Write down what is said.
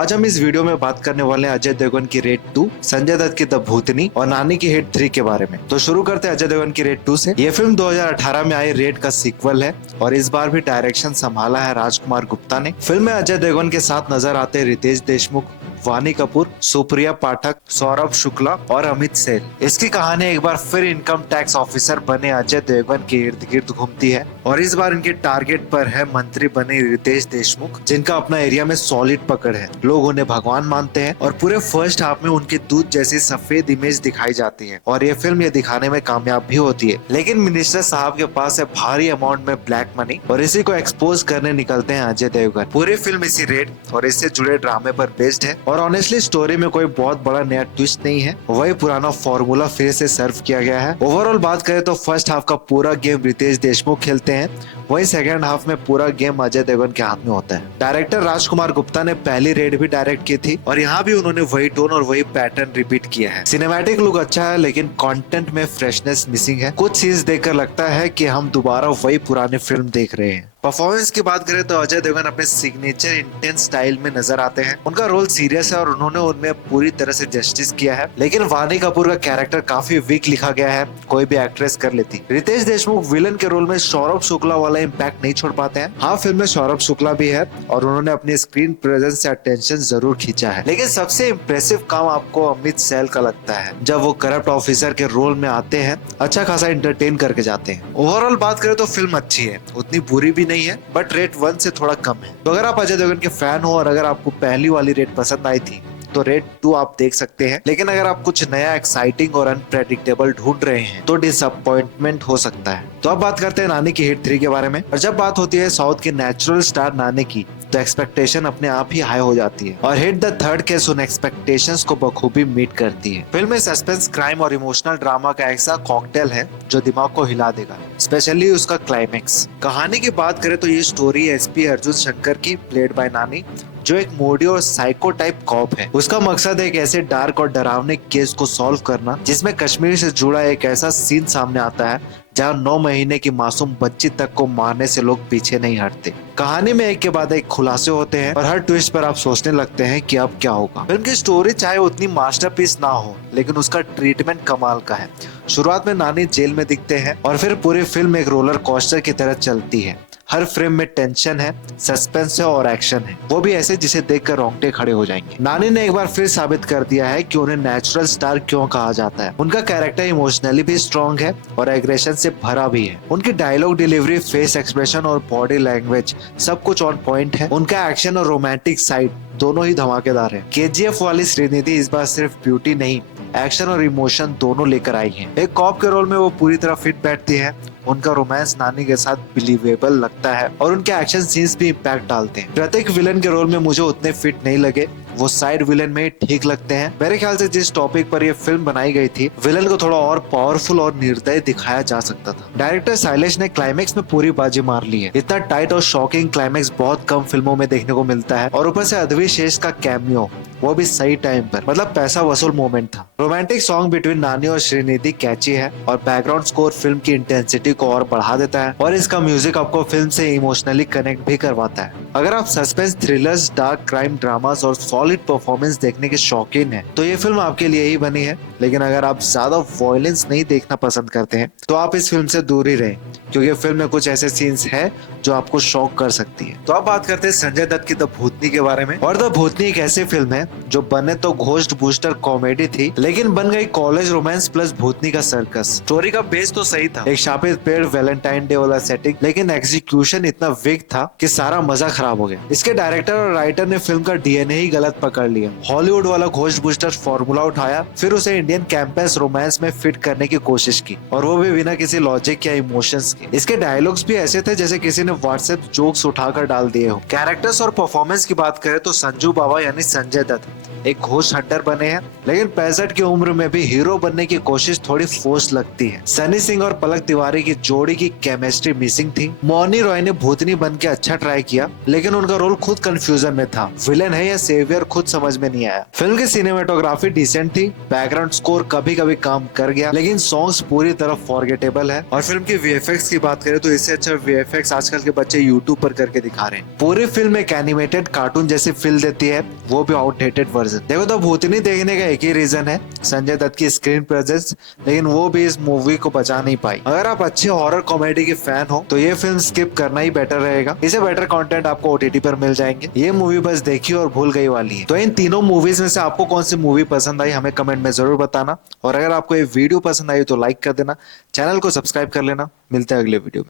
आज हम इस वीडियो में बात करने वाले हैं अजय देवगन की रेड 2, संजय दत्त की द भूतनी और नानी की हिट 3 के बारे में। तो शुरू करते हैं अजय देवगन की रेड 2 से। ये फिल्म 2018 में आई रेड का सीक्वल है और इस बार भी डायरेक्शन संभाला है राजकुमार गुप्ता ने। फिल्म में अजय देवगन के साथ नजर आते हैं रितेश देशमुख, वानी कपूर, सुप्रिया पाठक, सौरभ शुक्ला और अमित सेन। इसकी कहानी एक बार फिर इनकम टैक्स ऑफिसर बने अजय देवगन के इर्द गिर्द घूमती है और इस बार इनके टारगेट पर है मंत्री बने रितेश देशमुख, जिनका अपना एरिया में सॉलिड पकड़ है। लोग उन्हें भगवान मानते हैं और पूरे फर्स्ट हाफ में उनकी दूध जैसी सफेद इमेज दिखाई जाती है और ये फिल्म ये दिखाने में कामयाब भी होती है। लेकिन मिनिस्टर साहब के पास है भारी अमाउंट में ब्लैक मनी और इसी को एक्सपोज करने निकलते हैं अजय देवगन। पूरी फिल्म इसी रेड और इससे जुड़े ड्रामे पर बेस्ड है और ऑनेस्टली स्टोरी में कोई बहुत बड़ा नया ट्विस्ट नहीं है, वही पुराना फॉर्मूला फिर से सर्व किया गया है। ओवरऑल बात करें तो फर्स्ट हाफ का पूरा गेम रितेश देशमुख खेलते हैं, वही सेकंड हाफ में पूरा गेम अजय देवगन के हाथ में होता है। डायरेक्टर राजकुमार गुप्ता ने पहली रेड भी डायरेक्ट की थी और यहाँ भी उन्होंने वही टोन और वही पैटर्न रिपीट किया है। सिनेमैटिक लुक अच्छा है लेकिन कंटेंट में फ्रेशनेस मिसिंग है। कुछ चीज देखकर लगता है कि हम दोबारा वही पुरानी फिल्म देख रहे हैं। परफॉर्मेंस की बात करें तो अजय देवगन अपने सिग्नेचर इंटेंस स्टाइल में नजर आते हैं। उनका रोल सीरियस है और उन्होंने उनमें पूरी तरह से जस्टिस किया है। लेकिन वानी कपूर का कैरेक्टर काफी वीक लिखा गया है, कोई भी एक्ट्रेस कर लेती। रितेश देशमुख विलन के रोल में सौरभ शुक्ला वाला इम्पैक्ट नहीं छोड़ पाते हैं। हाँ, फिल्म में सौरभ शुक्ला भी है और उन्होंने अपनी स्क्रीन प्रेजेंस से अटेंशन जरूर खींचा है। लेकिन सबसे इम्प्रेसिव काम आपको अमित सेन का लगता है। जब वो करप्ट ऑफिसर के रोल में आते हैं, अच्छा खासा एंटरटेन करके जाते हैं। ओवरऑल बात करें तो फिल्म अच्छी है, उतनी बुरी भी नहीं है, बट रेट 1 से थोड़ा कम है। तो अगर आप अजय देवगन के फैन हो और अगर आपको पहली वाली रेट पसंद आई थी तो रेड 2 आप देख सकते हैं। लेकिन अगर आप कुछ नया एक्साइटिंग और अनप्रेडिक्टेबल ढूंढ रहे हैं तो डिसअपॉइंटमेंट हो सकता है। तो अब बात करते हैं नानी की हिट 3 के बारे में। और जब बात होती है साउथ के नेचुरल स्टार नानी की तो एक्सपेक्टेशन अपने आप ही हाई हो जाती है और हिट द थर्ड केस उन एक्सपेक्टेशंस को बखूबी मीट करती है। फिल्म में सस्पेंस, क्राइम और इमोशनल ड्रामा का ऐसा कॉकटेल है जो दिमाग को हिला देगा, स्पेशली उसका क्लाइमेक्स। कहानी की बात करें तो ये स्टोरी एसपी अर्जुन शंकर की, प्लेड बाय नानी, जो एक मोडी और साइको टाइप कॉप है। उसका मकसद एक ऐसे डार्क और डरावने केस को सॉल्व करना जिसमें कश्मीर से जुड़ा एक ऐसा सीन सामने आता है जहां 9 महीने की मासूम बच्ची तक को मारने से लोग पीछे नहीं हटते। कहानी में एक के बाद एक खुलासे होते हैं और हर ट्विस्ट पर आप सोचने लगते हैं कि अब क्या होगा। फिल्म की स्टोरी चाहे उतनी मास्टरपीस ना हो लेकिन उसका ट्रीटमेंट कमाल का है। शुरुआत में नानी जेल में दिखते हैं और फिर पूरी फिल्म एक रोलर कोस्टर की तरह चलती है। हर फ्रेम में टेंशन है, सस्पेंस है और एक्शन है, वो भी ऐसे जिसे देखकर रोंगटे खड़े हो जाएंगे। नानी ने एक बार फिर साबित कर दिया है कि उन्हें नेचुरल स्टार क्यों कहा जाता है। उनका कैरेक्टर इमोशनली भी स्ट्रॉन्ग है और एग्रेशन से भरा भी है। उनकी डायलॉग डिलीवरी, फेस एक्सप्रेशन और बॉडी लैंग्वेज सब कुछ ऑन पॉइंट है। उनका एक्शन और रोमांटिक साइड दोनों ही धमाकेदार है। केजीएफ वाली श्रीनिधि इस बार सिर्फ ब्यूटी नहीं, एक्शन और इमोशन दोनों लेकर आई है। एक कॉप के रोल में वो पूरी तरह फिट बैठती है। उनका रोमांस नानी के साथ बिलीवेबल लगता है और उनके एक्शन सीन्स भी इम्पैक्ट डालते हैं। प्रत्येक विलन के रोल में मुझे उतने फिट नहीं लगे, वो साइड विलन में ठीक लगते हैं। मेरे ख्याल से जिस टॉपिक पर ये फिल्म बनाई गई थी, विलन को थोड़ा और पावरफुल और निर्दयी दिखाया जा सकता था। डायरेक्टर शैलेश ने क्लाइमेक्स में पूरी बाजी मार ली है। इतना टाइट और शॉकिंग क्लाइमेक्स बहुत कम फिल्मों में देखने को मिलता है और ऊपर से अद्वैत शेष का कैमियो, वो भी सही टाइम पर, मतलब पैसा वसूल मोमेंट था। रोमांटिक सॉन्ग बिटवीन नानी और श्रीनिधि कैची है और बैकग्राउंड स्कोर फिल्म की इंटेंसिटी को और बढ़ा देता है और इसका म्यूजिक आपको फिल्म से इमोशनली कनेक्ट भी करवाता है। अगर आप suspense, thrillers, dark crime dramas और सॉलिड परफॉर्मेंस देखने के शौकीन हैं तो ये फिल्म आपके लिए ही बनी है। लेकिन अगर आप ज्यादा वॉयलेंस नहीं देखना पसंद करते हैं तो आप इस फिल्म से दूर ही रहें, क्योंकि फिल्म में कुछ ऐसे सीन्स हैं जो आपको शॉक कर सकती है। तो अब बात करते हैं संजय दत्त की द भूतनी के बारे में। और द भूतनी एक ऐसी फिल्म है जो बने तो घोस्ट बूस्टर कॉमेडी थी लेकिन बन गई कॉलेज रोमांस प्लस भूतनी का सर्कस। स्टोरी का बेस तो सही था, एक शापित पेड़, वैलेंटाइन डे वाला सेटिंग, लेकिन एग्जीक्यूशन इतना वीक था कि सारा मजा खराब हो गया। इसके डायरेक्टर और राइटर ने फिल्म का डीएनए ही गलत पकड़ लिया। हॉलीवुड वाला घोस्ट बूस्टर फॉर्मूला उठाया, फिर उसे इंडियन कैंपस रोमांस में फिट करने की कोशिश की और वो भी बिना किसी लॉजिक या इमोशंस के। इसके डायलॉग्स भी ऐसे थे जैसे किसी ने व्हाट्सएप जोक्स उठाकर डाल दिए हो। कैरेक्टर्स और परफॉर्मेंस की बात करें तो संजू बाबा यानी संजय दत्त एक घोस्ट हंटर बने हैं, लेकिन 65 की उम्र में भी हीरो बनने की कोशिश थोड़ी फोर्स लगती है। सनी सिंह और पलक तिवारी की जोड़ी की केमिस्ट्री मिसिंग थी। मौनी रॉय ने भूतनी बन के अच्छा ट्राई किया लेकिन उनका रोल खुद कंफ्यूजन में था, विलन है या सेवियर खुद समझ में नहीं आया। फिल्म की सिनेमेटोग्राफी डिसेंट थी, बैकग्राउंड स्कोर कभी कभी काम कर गया लेकिन सॉन्ग्स पूरी तरह फॉरगेटेबल है और फिल्म की वीएफएक्स की बात करें तो इससे अच्छा वीएफएक्स आजकल के बच्चे यूट्यूब पर करके दिखा रहे हैं। पूरी फिल्म एक एनिमेटेड कार्टून जैसी फील देती है, वो भी आउटडेटेड वर्जन। देखो तो भूतनी देखने का एक ही रीजन है, संजय दत्त की स्क्रीन प्रेजेंस, लेकिन वो भी इस मूवी को बचा नहीं पाई। अगर आप अच्छे हॉरर कॉमेडी के फैन हो तो ये फिल्म स्किप करना ही बेटर रहेगा। इसे बेटर कंटेंट आपको ओटीटी पर मिल जाएंगे। ये मूवी बस देखी और भूल गई वाली है। तो इन तीनों मूवीज में से आपको कौन सी मूवी पसंद आई हमें कमेंट में जरूर बताना, और अगर आपको ये वीडियो पसंद आई तो लाइक कर देना, चैनल को सब्सक्राइब कर लेना। मिलते हैं अगले वीडियो में।